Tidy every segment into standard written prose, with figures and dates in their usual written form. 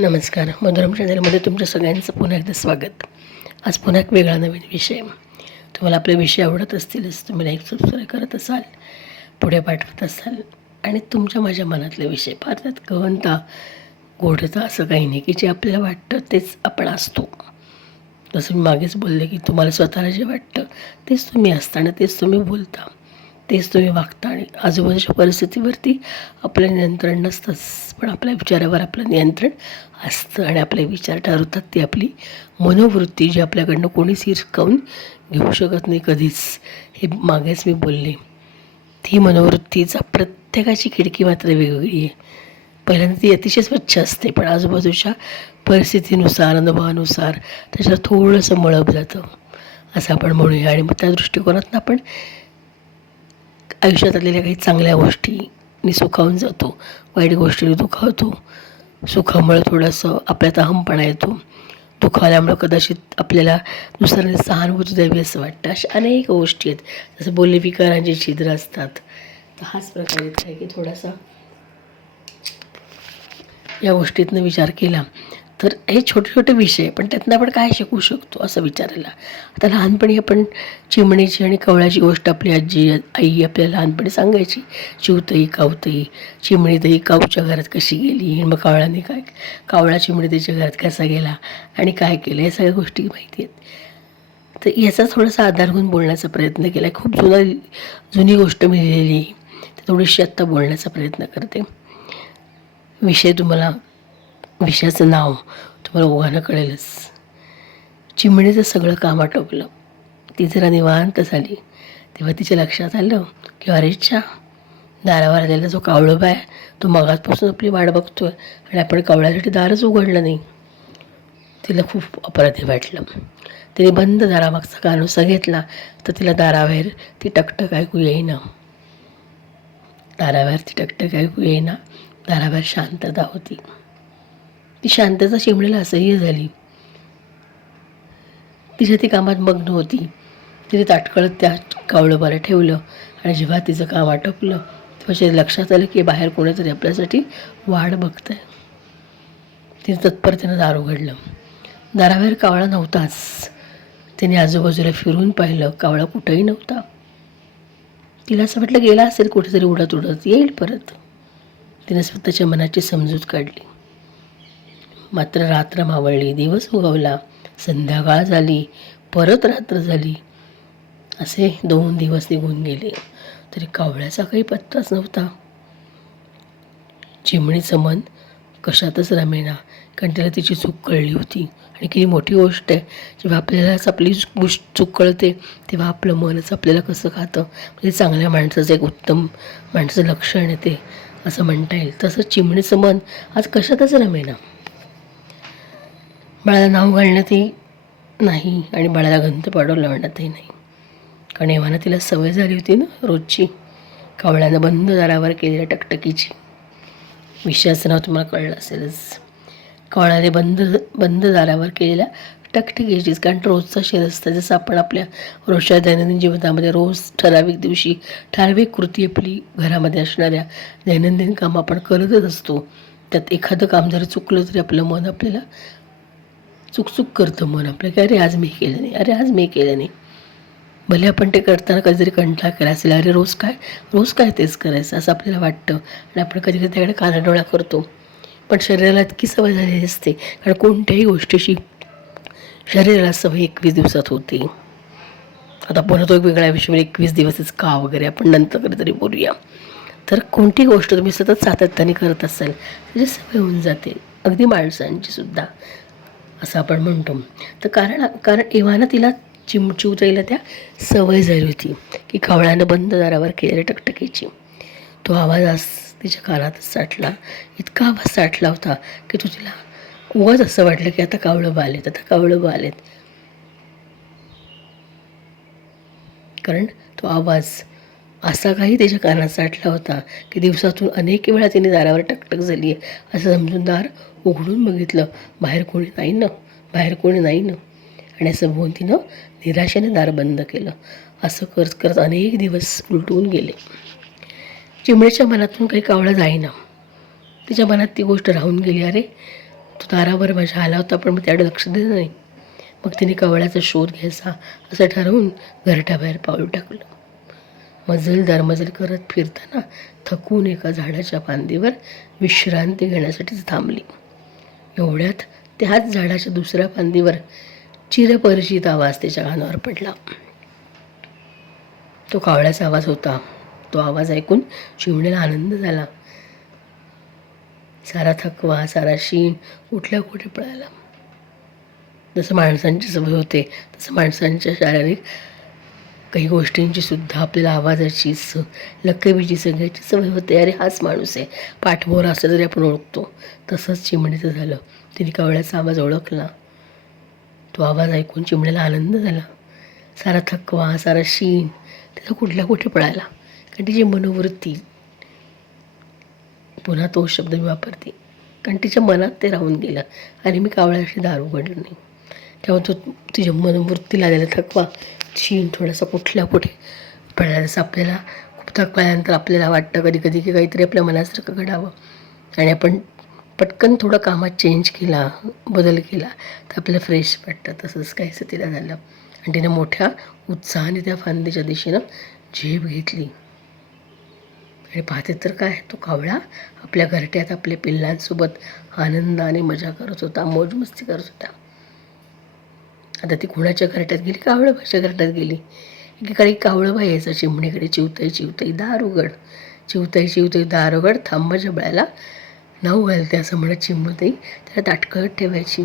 नमस्कार. मधुरम चॅनलमध्ये तुमच्या सगळ्यांचं पुन्हा एकदा स्वागत. आज पुन्हा एक वेगळा नवीन विषय. तुम्हाला आपले विषय आवडत असतीलच, तुम्ही लाईक सबस्क्राईब करत असाल, पुढे पाठवत असाल आणि तुमच्या माझ्या मनातले विषय फार त्यात गहनता गोडता असं काही नाही की जे आपल्याला वाटतं तेच आपण असतो. जसं मी मागेच बोलले की तुम्हाला स्वतःला जे वाटतं तेच तुम्ही असता आणि तेच तुम्ही बोलता, तेच तुम्ही वागता आणि आजूबाजूच्या परिस्थितीवरती आपलं नियंत्रण नसतंच, पण आपल्या विचारावर आपलं नियंत्रण असतं आणि आपले विचार ठरवतात ती आपली मनोवृत्ती, जी आपल्याकडनं कोणीच हिसकावून घेऊ शकत नाही कधीच. हे मागेच मी बोलले. ती मनोवृत्तीचा प्रत्येकाची खिडकी मात्र वेगवेगळी आहे. पहिल्यांदा ती अतिशय स्वच्छ असते, पण आजूबाजूच्या परिस्थितीनुसार अनुभवानुसार त्याच्यात थोडंसं मळप जातं असं आपण म्हणूया. आणि मग त्या दृष्टिकोनातून आपण आयुष्यात आलेल्या काही चांगल्या गोष्टींनी सुखावून जातो, वाईट गोष्टींनी दुखावतो. सुखामुळे थोडंसं आपल्यात अहमपणा येतो, दुखावल्यामुळं कदाचित आपल्याला दुसऱ्याने सहानुभूती द्यावी असं वाटतं. अशा अनेक गोष्टी आहेत. जसं बोलले विकारांची छिद्र असतात, तर हाच प्रकार येत आहे की थोडासा या गोष्टीतनं विचार केला तर हे छोटे छोटे विषय, पण त्यातनं आपण काय शिकू शकतो असं विचारायला. आता लहानपणी आपण चिमणीची आणि कवळाची गोष्ट आपली आई आपल्याला लहानपणी सांगायची. चिवतई कावतई, चिमणीतही काऊच्या घरात कशी गेली, मग कावळाने काय, कावळा चिमणीच्या घरात कसा गेला आणि काय केलं, या सगळ्या गोष्टी माहिती आहेत. तर याचा थोडासा आधार घेऊन बोलण्याचा प्रयत्न केला. खूप जुनी गोष्ट मी लिहिलेली आहे, तर थोडीशी आत्ता बोलण्याचा प्रयत्न करते. विषयाचं नाव तुम्हाला ओघानं कळेलच. चिमणीचं सगळं काम आटोपलं, ती जरा निवांत झाली तेव्हा तिच्या लक्षात आलं की अरेच्छा, दारावर आलेला जो कावळोबा आहे तो मगाचपासून आपली वाट बघतो आहे आणि आपण कावळ्यासाठी दारच उघडलं नाही. तिला खूप अपराधी वाटलं. तिने बंद दारामागचा कानोसा घेतला तर तिला दाराबाहेर ती टकटक ऐकू येईना. दाराबाहेर शांतता होती. ती शांतता चिमणीला असह्य झाली. तिच्या ती कामात मग्न होती. तिने ताटकळत त्या कावळोबाला ठेवलं आणि जेव्हा तिचं काम आटोपलं तेव्हा तिच्या लक्षात आलं की बाहेर कोणीतरी आपल्यासाठी वाट बघतंय. तिने तत्परतेनं दार उघडलं. दाराबाहेर कावळा नव्हताच. तिने आजूबाजूला फिरून पाहिलं, कावळा कुठंही नव्हता. तिला असं वाटलं गेला असेल कुठेतरी उडत उडत, येईल परत. तिने स्वतःच्या मनाची समजूत काढली. मात्र रात्र मावळली, दिवस उगवला, संध्याकाळ झाली, परत रात्र झाली. असे 2 दिवस निघून गेले तरी कावळ्याचा काही पत्ताच नव्हता. चिमणीचं मन कशातच रमेना, कारण तिला तिची चूक कळली होती. आणि किती मोठी गोष्ट आहे, जेव्हा आपल्यालाच आपली चूक कळते तेव्हा आपलं मनच आपल्याला कसं खातं. म्हणजे चांगल्या माणसाचं एक उत्तम माणसाचं लक्षण येते असं म्हणता येईल. तसं चिमणीचं मन आज कशातच रमेना. बाळाला नाव घालण्यातही नाही आणि बाळाला गंध पाडून लावण्यातही नाही, कारण एव्हाना तिला सवय झाली होती ना रोजची कावळ्यानं बंद दारावर केलेल्या टकटकीची. विषयाचं नाव तुम्हाला कळलं असेलच. कावळ्याने बंद दारावर केलेल्या टकटकीचीच, कारण रोजचा शेर असतं. जसं आपण आपल्या रोजच्या दैनंदिन जीवनामध्ये रोज ठराविक दिवशी ठराविक कृती आपली घरामध्ये असणाऱ्या दैनंदिन काम आपण करतच असतो. त्यात एखादं काम जर चुकलं तरी आपलं मन आपल्याला चुकचुक करतं. मन आपलं की अरे आज मी केलं नाही. भले आपण ते करताना कधीतरी कंटाळा केला असेल, अरे रोज काय तेच करायचं असं आपल्याला वाटतं आणि आपण कधी त्याकडे कानाडोळा करतो. पण शरीराला इतकी सवय झालेली असते, कारण कोणत्याही गोष्टीची शरीराला सवय 21 दिवसात होते. आता पुन्हा तो एक वेगळा विषय, 21 दिवसच का वगैरे आपण नंतर कधीतरी बोलूया. तर कोणती गोष्ट तुम्ही सतत सातत्याने करत असाल त्याची सवय होऊन जाते, अगदी माणसांची सुद्धा असं आपण म्हणतो. तर कारण एव्हाना तिला चिवताईला त्या सवय झाली होती की कावळ्यानं बंद दारावर केलेल्या टकटकीची. तो आवाज आज तिच्या कानातच साठला. इतका आवाज साठला होता की तो तिला उगाच असं वाटलं की आता कावळं आलेत. कारण तो आवाज असा काही त्याच्या कानात साठला होता की दिवसातून अनेक वेळा तिने दारावर टकटक झाली आहे असं समजून दार उघडून बघितलं. बाहेर कोणी नाही ना. आणि असं बघून तिनं निराशेने दार बंद केलं. असं करत करत अनेक दिवस उलटून गेले. चिमणीच्या मनातून काही कावळा जाईना. तिच्या मनात ती गोष्ट राहून गेली, अरे तो दारावर माझ्या आला होता, पण मी त्याकडे लक्ष दिलं नाही. मग तिने कावळ्याचा शोध घ्यायचा असं ठरवून घरट्याबाहेर पाऊल टाकलं. मजल दरमजल करत फिरताना थकून एका झाडाच्या फांदीवर विश्रांती घेण्यासाठीच थांबली. एवढ्यात त्याच झाडाच्या दुसऱ्या फांदीवर चिरपरिचित आवाज त्याच्या कानावर पडला. तो कावळ्याचा आवाज होता. तो आवाज ऐकून चिमणीला आनंद झाला. सारा थकवा, सारा शीण उठल्या कुठे पळाला. जसं माणसांची सवय होते तसं माणसांच्या शारीरिक काही गोष्टींची सुद्धा आपल्याला आवाजाची लकेबीची सगळ्याची सवय होते. अरे हाच माणूस आहे, पाठमोर असलं तरी आपण ओळखतो. तसंच चिमणीचं झालं. तिने कावळ्याचा आवाज ओळखला. तो आवाज ऐकून चिमणीला आनंद झाला. सारा थकवा, सारा शीण त्याचा कुठल्या कुठे पळाला. कारण तिची मनोवृत्ती, पुन्हा तो शब्द मी वापरते, कारण तिच्या मनात ते राहून गेलं आणि मी कावळ्याशी दार उघडलं नाही. तेव्हा तो तिच्या मनोवृत्तीला आलेला थकवा, शीण थोडासा कुठल्या कुठे पडला. जसं आपल्याला खूप थकल्यानंतर आपल्याला वाटतं कधी कधी की काहीतरी आपल्या मनासारखं घडावं आणि आपण पटकन थोडं कामात चेंज केला, बदल केला तर आपल्याला फ्रेश वाटतं. तसंच काहीसं तिला झालं आणि तिने मोठ्या उत्साहाने त्या फांदीच्या दिशेनं झेप घेतली. आणि पाहते तर काय, तो कावळा आपल्या घरट्यात आपल्या पिल्लांसोबत आनंदाने मजा करत होता, मौजमस्ती करत होता. आता ती कुणाच्या घरट्यात गेली? कावळबाईच्या घरट्यात गेली. एकीकडे कावळबा यायचा चिमणीकडे, चिवताई चिवताई दार उघड, चिवताई चिवताई दार उघड, थांबाच्या बळाला नाव घालते असं म्हणत चिमणीताई त्याला ताटकळत ठेवायची.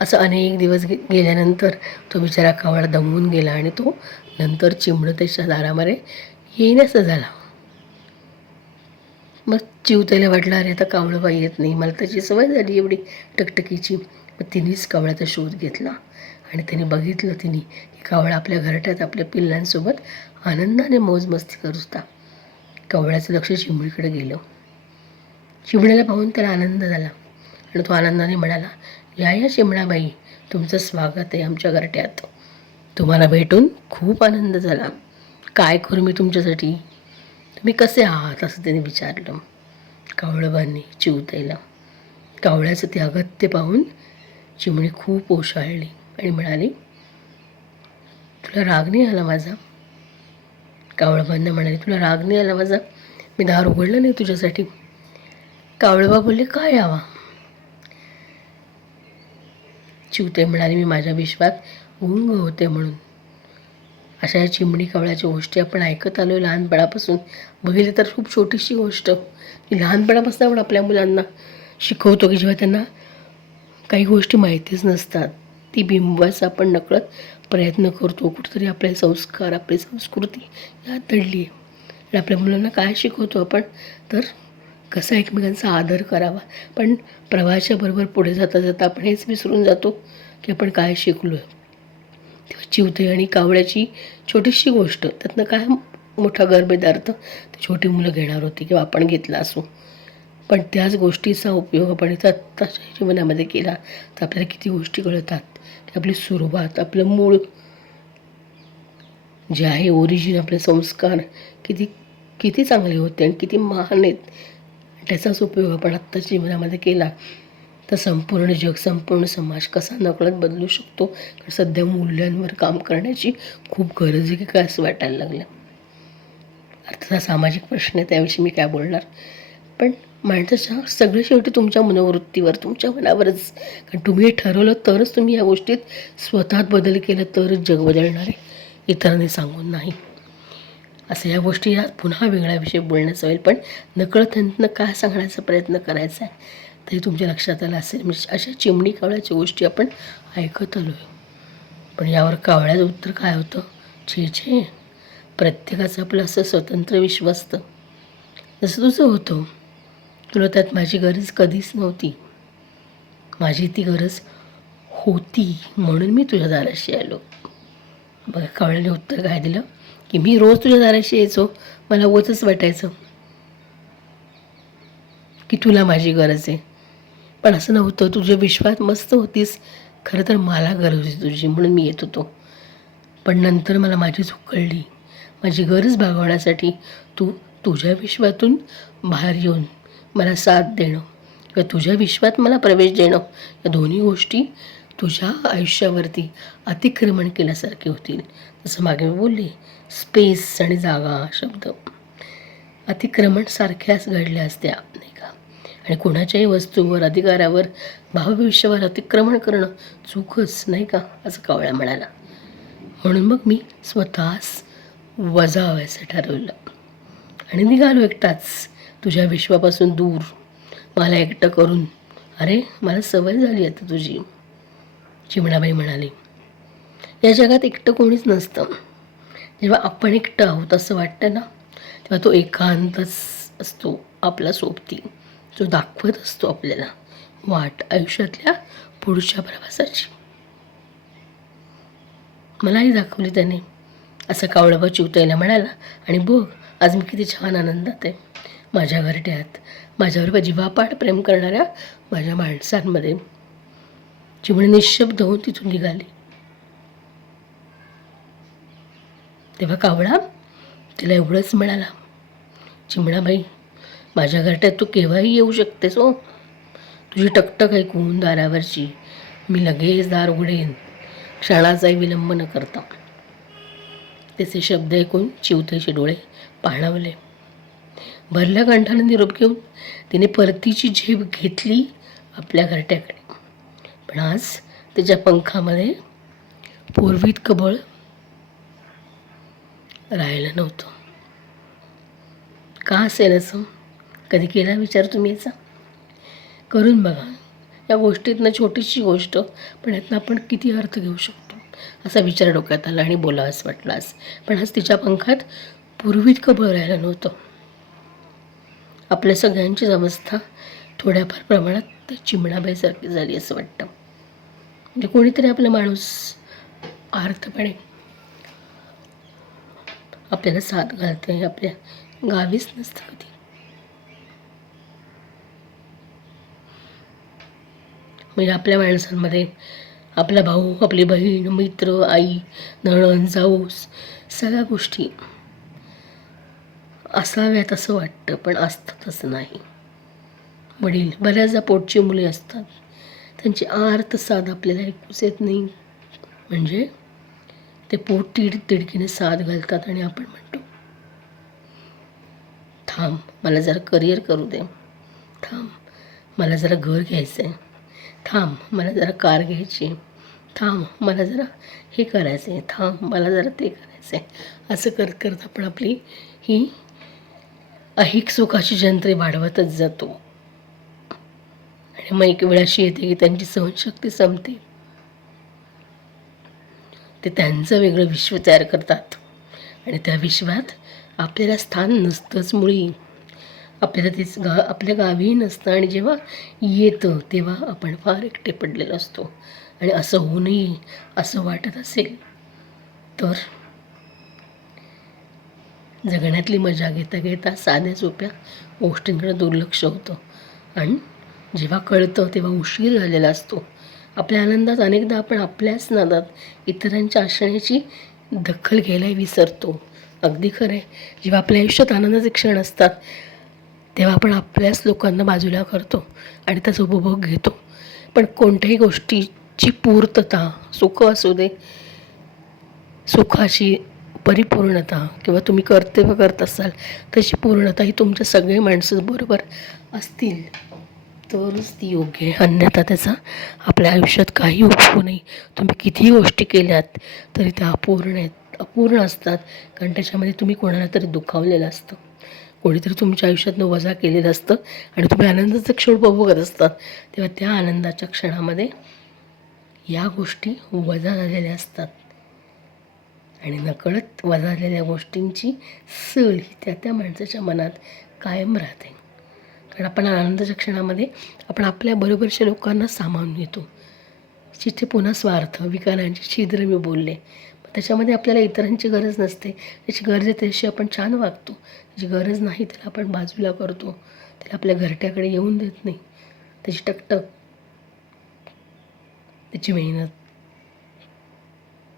असं अनेक दिवस गेल्यानंतर तो बिचारा कावळा दमून गेला आणि तो नंतर चिमणीताईच्या दारामध्ये येईनासा झाला. मग चिवताईला वाटलं अरे आता कावळबाई येत नाही, मला त्याची सवय झाली एवढी टकटकीची. मग तिनेच कावळ्याचा शोध घेतला आणि तिने बघितलं की कावळा आपल्या घरट्यात आपल्या पिल्लांसोबत आनंदाने मौजमस्ती करत होता. कावळ्याचं लक्ष चिमणीकडे गेलं. चिमणीला पाहून त्याला आनंद झाला आणि तो आनंदाने म्हणाला, या चिमणाबाई, तुमचं स्वागत आहे आमच्या घरट्यात. तुम्हाला भेटून खूप आनंद झाला. काय करू मी तुमच्यासाठी? तुम्ही कसे आहात असं त्याने विचारलं. कावळबांनी चिवताईला. कावळ्याचं ते अगत्य पाहून चिमणी खूप ओशाळली आणि म्हणाली, तुला राग नाही आला माझा? कावळबांना म्हणाली, तुला राग नाही आला माझा? मी दार उघडलं नाही तुझ्यासाठी. कावळबा बोलले, काय यावा? चिवताई म्हणाली, मी माझ्या विश्वात गुंग होते म्हणून. अशा या चिमणी कावळ्याच्या गोष्टी आपण ऐकत आलो आहे लहानपणापासून. बघितली तर खूप छोटीशी गोष्ट की लहानपणापासून आपण आपल्या मुलांना शिकवतो की जेव्हा त्यांना काही गोष्टी माहितीच नसतात ती बिंबवायचा आपण नकळत प्रयत्न करतो. कुठेतरी आपले संस्कार, आपली संस्कृती यात दडली आहे. आणि आपल्या मुलांना काय शिकवतो आपण? तर कसा एकमेकांचा आदर करावा. पण प्रवाहाच्या बरोबर पुढे जाता जाता आपण हेच विसरून जातो की आपण काय शिकलो आहे. तेव्हा चिवताई आणि कावळ्याची छोटीशी गोष्ट, त्यातनं काय मोठा गर्भेदार्थ ती छोटी मुलं घेणार होती किंवा आपण घेतला असो. पण त्याच गोष्टीचा उपयोग आपण इथं आत्ताच्या जीवनामध्ये केला तर आपल्याला किती गोष्टी कळतात की आपली सुरुवात, आपलं मूळ जे आहे ओरिजिन, आपले संस्कार किती किती चांगले होते आणि किती महान आहेत. त्याचाच उपयोग आपण आत्ताच्या जीवनामध्ये केला तर संपूर्ण जग, संपूर्ण समाज कसा नकळत बदलू शकतो. कारण सध्या मूल्यांवर काम करण्याची खूप गरज आहे की काय असं वाटायला लागलं. अर्थात हा सामाजिक प्रश्न आहे, त्याविषयी मी काय बोलणार. पण माणसाच्या सगळं शेवटी तुमच्या मनोवृत्तीवर, तुमच्या मनावरच. कारण तुम्ही हे ठरवलं तरच तुम्ही या गोष्टीत स्वतःत बदल केला तरच जग बदलणार आहे, इतरांनी सांगून नाही. असं या गोष्टी या पुन्हा वेगळ्या विषय बोलण्याचं होईल. पण नकळत काय सांगण्याचा प्रयत्न करायचा आहे तरी तुमच्या लक्षात आलं असेल. म्हणजे अशा चिमणी कावळ्याच्या गोष्टी आपण ऐकत आलो आहे. पण यावर कावळ्याचं उत्तर काय होतं? छे छे, प्रत्येकाचं आपलं असं स्वतंत्र विश्व असतं. जसं तुझं होतं, तुला त्यात माझी गरज कधीच नव्हती. माझी ती गरज होती म्हणून मी तुझ्या दाराशी आलो. बघा कावळ्याने उत्तर काय दिलं की मी रोज तुझ्या दाराशी यायचो, मला उगाचच वाटायचं की तुला माझी गरज आहे. पण असं नव्हतं, तुझ्या विश्वात मस्त होतीस. खरं तर मला गरज होती तुझी म्हणून मी येत होतो. पण नंतर मला माझी चूक कळली. माझी गरज भागवण्यासाठी तू तुझ्या विश्वातून बाहेर येऊन मला साथ देणं किंवा तुझ्या विश्वात मला प्रवेश देणं, या दोन्ही गोष्टी तुझ्या आयुष्यावरती अतिक्रमण केल्यासारखे होतील. जसं मागे मी बोलले, स्पेस आणि जागा शब्द अतिक्रमण सारख्याच घडल्या असत्या, नाही का? आणि कोणाच्याही वस्तूवर, अधिकारावर, भावविश्वावर अतिक्रमण करणं चूकच, नाही का? असं कावळा म्हणाला. म्हणून मग मी स्वतःच वजा व्हायचं ठरवलं आणि निघालो एकटाच तुझ्या विश्वापासून दूर, मला एकटं करून. अरे, मला सवय झाली आता तुझी, चिमणाबाई म्हणाली. या जगात एकटं कोणीच नसतं. जेव्हा आपण एकटं आहोत असं वाटतं ना, तेव्हा तो एकांतच असतो आपला सोबती, जो दाखवत असतो आपल्याला वाट आयुष्यातल्या पुढच्या प्रवासाची. मलाही दाखवली त्याने, असं कावळाबा चिवताईला म्हणाला. आणि बघ, आज मी किती छान आनंदात आहे, माझ्या घरट्यात, माझ्यावर जीवापाड प्रेम करणाऱ्या माझ्या माणसांमध्ये. चिमणी निशब्द होऊन तिथून निघाली. तेव्हा कावळा तिला एवढंच म्हणाला, चिमणाबाई, माझ्या घरट्यात तू केव्हाही येऊ शकतेस हो. तुझी टकटक ऐकून दारावरची मी लगेच दार उघडेन, क्षणाचाही विलंब न करता. त्याचे शब्द ऐकून चिवतेचे डोळे पाणावले. भरल्या कंठाने निरोप घेऊन तिने परतीची झेप घेतली आपल्या घरट्याकडे. पण आज त्याच्या पंखामध्ये पूर्वीत बळ राहिलं नव्हतं. का असेल असं? कधी केला विचार तुम्ही याचा? करून बघा. या गोष्टीतनं छोटीशी गोष्ट, पण यातनं आपण किती अर्थ घेऊ शकतो असा विचार डोक्यात आला आणि बोलावंच वाटलं आज. पण आज तिच्या पंखात पूर्वीत बळ राहिलं नव्हतं. आपल्या सगळ्यांचीच अवस्था थोड्याफार प्रमाणात चिमणाबाईसारखी झाली असं वाटतं. म्हणजे कोणीतरी आपला माणूस आर्थपणे आपल्याला साथ घालते, आपल्या गावीच नसतं कधी. म्हणजे आपल्या माणसांमध्ये आपला भाऊ, आपली बहीण, मित्र, आई, नणंद, जाऊ, सगळ्या गोष्टी असाव्यात असं वाटतं, पण असतं तसं नाही. वडील, बऱ्याचदा पोटची मुले असतात, त्यांची आर्त साथ आपल्याला ऐकूच येत नाही. म्हणजे ते पोट तिडकीने साथ घालतात आणि आपण म्हणतो, थांब, मला जरा करिअर करू दे, थांब, मला जरा घर घ्यायचं आहे, थांब, मला जरा कार घ्यायची, थांब, मला जरा हे करायचं आहे, थांब, मला जरा ते करायचं आहे. असं करत करत आपण आपली ही ऐहिक सुखाची जंत्रे वाढवतच जातो. आणि मग एक वेळ अशी येते की त्यांची सहनशक्ती संपते. ते त्यांचं वेगळं विश्व तयार करतात आणि त्या विश्वात आपल्याला स्थान नसतंच मुळी. आपल्याला तेच आपल्या गावीही नसतं. आणि जेव्हा येतं तेव्हा आपण फार एकटे पडलेलो असतो. आणि असं होऊ नये असं वाटत असेल तर जगण्यातली मजा घेता घेता साध्या सोप्या गोष्टींकडे दुर्लक्ष होतं. आणि जेव्हा कळतं तेव्हा उशीर झालेला असतो. आपल्या आनंदात अनेकदा आपण आपल्याच नादात इतरांच्या आशण्याची दखल घ्यायलाही विसरतो. अगदी खरं आहे, जेव्हा आपल्या आयुष्यात आनंदाचे क्षण असतात तेव्हा आपण आपल्याच लोकांना बाजूला करतो आणि त्याचा उपभोग घेतो. पण कोणत्याही गोष्टीची पूर्तता, सुख असू दे, सुखाची परिपूर्णता किंवा तुम्ही कर्तव्य करत असाल त्याची पूर्णता ही तुमच्या सगळे माणसं बरोबर असतील तरच ती योग्य आहे. अन्यथा त्याचा आपल्या आयुष्यात काही उपयोग नाही. तुम्ही कितीही गोष्टी केल्यात तरी त्या अपूर्ण आहेत, अपूर्ण असतात. कारण त्याच्यामध्ये तुम्ही कोणाला तरी दुखावलेलं असतं, कोणीतरी तुमच्या आयुष्यातनं वजा केलेलं असतं आणि तुम्ही आनंदाचं क्षण उपभोगत असतात. तेव्हा त्या आनंदाच्या क्षणामध्ये या गोष्टी वजा झालेल्या असतात आणि नकळत वजा झालेल्या गोष्टींची सळ ही त्या माणसाच्या मनात कायम राहते. कारण आपण आनंदाच्या क्षणामध्ये आपण आपल्या बरोबरच्या लोकांना सामावून घेतो. जिथे पुन्हा स्वार्थ, विकारांची छिद्र मी बोलले, त्याच्यामध्ये आपल्याला इतरांची गरज नसते. त्याची गरज आहे त्याशी आपण छान वागतो. त्याची गरज नाही त्याला आपण बाजूला करतो, त्याला आपल्या घरट्याकडे येऊन देत नाही. त्याची टकटक, त्याची मेहनत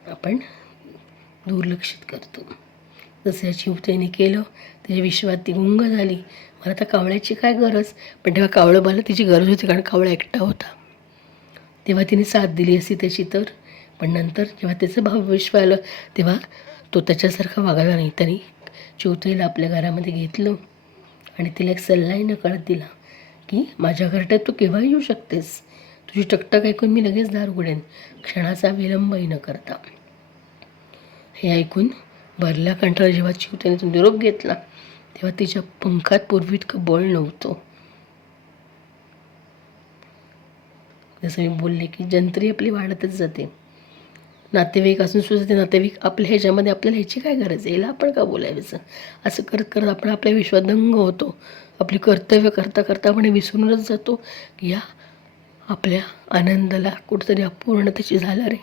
आपण दुर्लक्षित करतो. जसं या चिवतेने केलं, त्याच्या विश्वात ती गुंग झाली. मला तर कावळ्याची काय गरज, पण तेव्हा कावळंबाला तिची गरज होती, कारण कावळा एकटा होता. तेव्हा तिने साथ दिली असती त्याची तर. पण नंतर जेव्हा त्याचं भविष्य आलं तेव्हा तो त्याच्यासारखा वागला नाही. त्यांनी चिवताईला आपल्या घरामध्ये घेतलं आणि तिला एक सल्लाही नकळत दिला की माझ्या घरट्यात तू केव्हाही येऊ शकतेस, तुझी टकटक ऐकून मी लगेच दार उघडेन, क्षणाचा विलंबही न करता. हे ऐकून भरल्या कंठाला जेव्हा चिवताईने तो निरोप घेतला तेव्हा तिच्या पंखात पूर्वी इतकं बळ नव्हतं. जसं मी बोलले की जंत्री आपली वाढतच जाते. नातेवाईक असून सुद्धा ते नातेवाईक आपल्या ह्याच्यामध्ये आपल्याला ह्याची काय गरज आहे, याला आपण का बोलायचं, असं करत करत आपण आपल्या विश्वात दंग होतो. आपली कर्तव्य करता करता आपण विसरूनच जातो की या आपल्या आनंदाला कुठंतरी अपूर्णतेची झालं रे.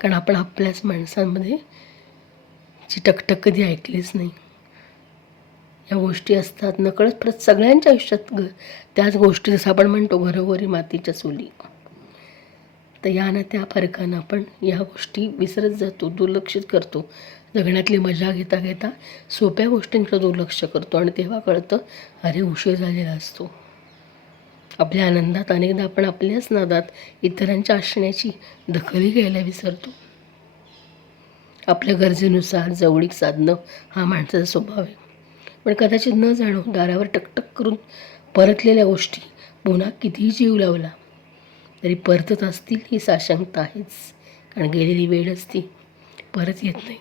कारण आपण आपल्याच माणसांमध्ये ची टकटक कधी ऐकलीच नाही. या गोष्टी असतात नकळत परत सगळ्यांच्या आयुष्यात त्याच गोष्टी, जसं आपण म्हणतो घरोघरी मातीच्या चुली. तर या ना त्या फरकानं आपण या गोष्टी विसरत जातो, दुर्लक्षित करतो. जगण्यातली मजा घेता घेता सोप्या गोष्टींकडे दुर्लक्ष करतो आणि तेव्हा कळतं अरे उशीर झालेला असतो. आपल्या आनंदात अनेकदा आपण आपल्याच नादात इतरांच्या असण्याची दखलही घ्यायला विसरतो. आपल्या गरजेनुसार जवळीक साधणं हा माणसाचा स्वभाव आहे. पण कदाचित न जाणो दारावर टकटक करून परतलेल्या गोष्टी पुन्हा कितीही जीव लावला तरी परतत असतील ही साशंकता आहेच. कारण गेलेली वेळ असती, परत येत नाही.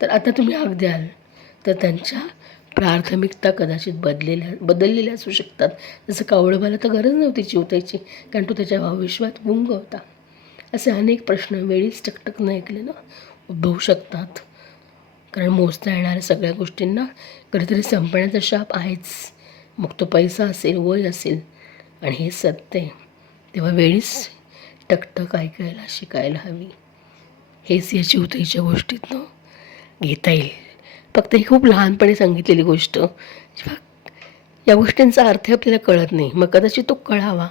तर आता तुम्ही हाक द्याल तर त्यांच्या प्राथमिकता कदाचित बदललेल्या असू शकतात. जसं कावळबाला तर गरज नव्हती चिवतायची, कारण तो त्याच्या भावविश्वात गुंग होता. असे अनेक प्रश्न वेळीच टकटक न ऐकलेलं उद्भवू शकतात. कारण मोजता येणाऱ्या सगळ्या गोष्टींना कधीतरी संपण्याचा शाप आहेच. मग तो पैसा असेल, वय असेल, आणि हे सत्य आहे. तेव्हा वेळीच टकटक ऐकायला शिकायला हवी. हेच या चिवताईच्या गोष्टीतनं घेता येईल. फक्त ही खूप लहानपणी सांगितलेली गोष्ट, जेव्हा या गोष्टींचा अर्थ आपल्याला कळत नाही, मग कदाचित तो कळावा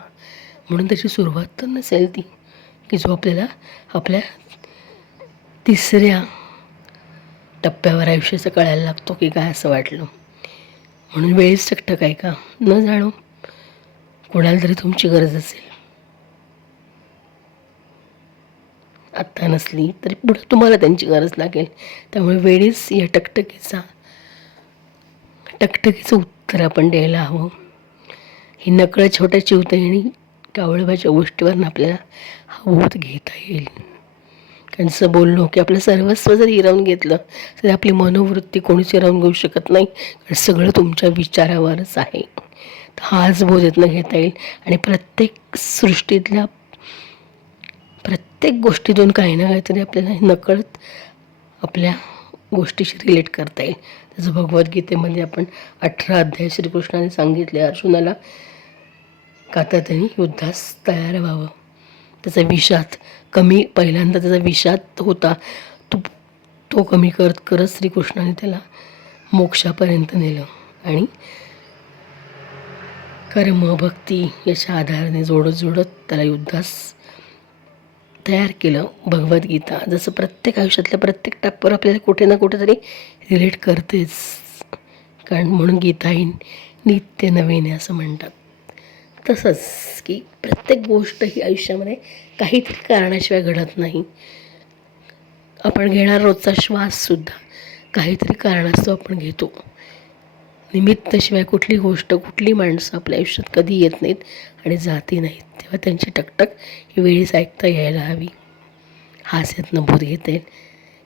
म्हणून त्याची सुरुवात तर नसेल ती, की जो आपल्याला आपल्या तिसऱ्या टप्प्यावर आयुष्याचं कळायला लागतो की काय असं वाटलं. म्हणून वेळीच टकटक ऐका. न जाणो कोणाला तरी तुमची गरज असेल, आत्ता नसली तरी पुढे तुम्हाला त्यांची गरज लागेल. त्यामुळे वेळीच या टकटकीचं उत्तर आपण द्यायला हवं. ही नकळत छोट्या चिवताईने कावळबाच्या गोष्टीवरून आपल्याला हा बोध घेता येईल. कारण जसं बोललो की आपलं सर्वस्व जर हिरावून घेतलं तर आपली मनोवृत्ती कोणीच हिरावून घेऊ शकत नाही. कारण सगळं तुमच्या विचारावरच आहे. तर हाच बोध यातनं घेता येईल आणि प्रत्येक सृष्टीतल्या प्रत्येक गोष्टीतून काही ना काहीतरी आपल्याला नकळत आपल्या गोष्टीशी रिलेट करता येईल. त्याचं भगवद्गीतेमध्ये आपण 18 अध्याय श्रीकृष्णाने सांगितले अर्जुनाला का तर त्यांनी युद्धास तयार व्हावं. त्याचा विषाद पहिल्यांदा त्याचा विषाद होता तो कमी करत करत श्रीकृष्णाने त्याला मोक्षापर्यंत नेलं आणि कर्म भक्ती याच्या आधाराने जोडत त्याला युद्धास तयार केलं. भगवद्गीता जसं प्रत्येक आयुष्यातल्या प्रत्येक टप्प्यावर आपल्याला कुठे ना कुठेतरी रिलेट करतेच. कारण म्हणून गीता ही नित्य नवीन आहे असं म्हणतात. तसंच की प्रत्येक गोष्ट ही आयुष्यामध्ये काहीतरी कारणाशिवाय घडत नाही. आपण घेणारा रोजचा श्वाससुद्धा काहीतरी कारणास्तव आपण घेतो. निमित्ताशिवाय कुठली गोष्ट कुठली माणसं आपल्या आयुष्यात कधी येत नाहीत आणि जाती नाहीत. तेव्हा त्यांची टकटक ही वेळीच ऐकता यायला हवी. हाच यातनं बोध घेता येईल.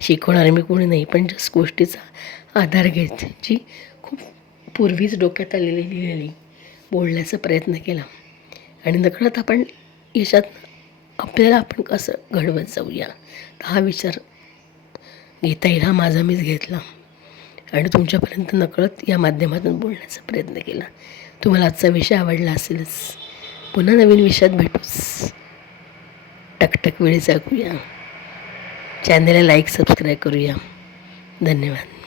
शिकवणारे मी कोणी नाही, पण जस्ट गोष्टीचा आधार घेत जी खूप पूर्वीच डोक्यात लिहिलेली बोलण्याचा प्रयत्न केला आणि नकळत आपण याच्यात आपल्याला आपण कसं घडवत जाऊया हा विचार घेता येईल. हा माझा मीच घेतला आणि तुमच्यापर्यंत नकळत या माध्यमातून बोलण्याचा प्रयत्न केला. तुम्हाला आजचा विषय आवडला असेलच. पुन्हा नवीन विषयात भेटूच. टकटक वेळी जगूया. चॅनलला लाईक सबस्क्राईब करूया. धन्यवाद.